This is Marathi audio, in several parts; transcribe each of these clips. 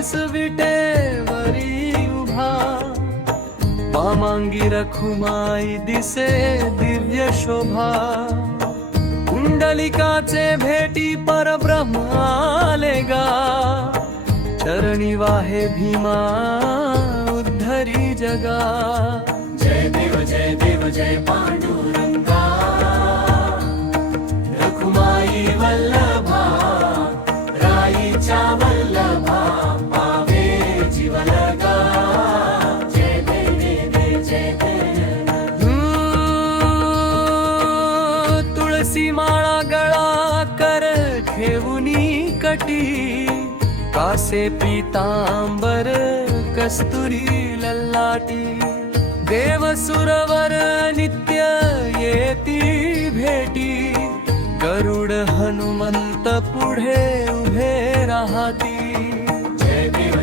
तीस विटेवरी उभा, वामांगी रखुमाई दिसे दिव्य शोभा. कुंडलिकाचे भेटी परब्रह्म आले गा, चरणी वाहे भीमा उद्धरी जगा. जय देव जय पांडुरंगा, रखुमाई वल्लभा, राईच्या वल्लभा, पावे जीवलगा. जय देव जय देव. तुळसी माळा गळा कर ठेवुनी कटी, कासे पीतांबर कस्तुरी ललाटी. देव सुरवर नित्य येती भेटी, गरुड हनुमंत पुढे उभे राहती. जय देव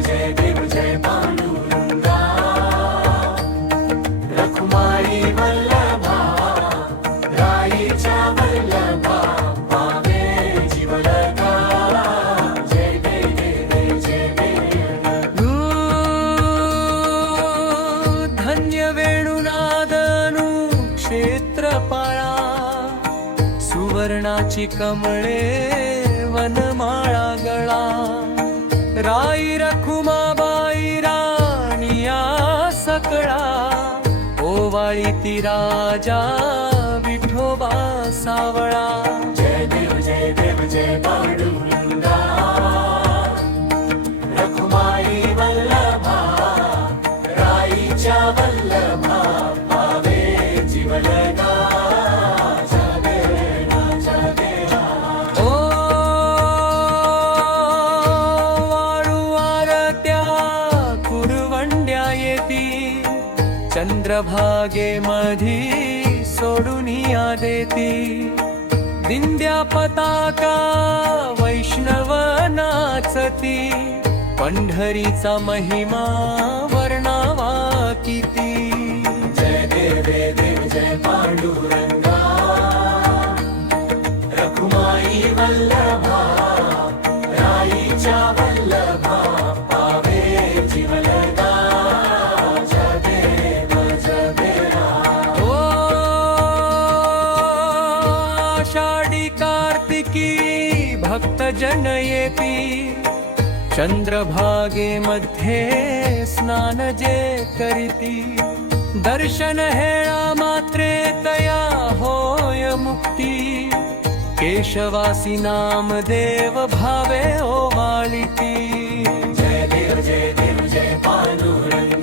जय पांडुरंगा, रखुमाई वल्लभा, राईच्या वल्लभा, पावे जीवलगा. जय देव जय देव. धन्य वेणुनादनु क्षेत्रपाळा, सुवर्णाची कमळे वनमाळा गळा. राई रखुमाबाई राणिया सकळा, ओवाळी ती राजा विठोबा सावळा. जय देव जय पांडुरंगा, रखुमाई वल्लभा, राईच्या वल्लभा, पावे जीवलगा. चंद्रभागे मधी सोडुनिया देती, दिंड्या पताका वैष्णव नाचती. पंढरीचा महिमा वर्णावा किती. जय देव जय पांडुरंगा, रखुमाई वल्लभा, राईच्या वल्लभा, पावे जीवलगा. आषाढी कार्तिकी भक्त जन येती, चंद्रभागे मध्ये स्नान जे करीती. दर्शन हेळा मात्रे तया होय मुक्ती, केशवासी नामदेव भावे ओवाळीती. जय देव जय पांडुरंगा,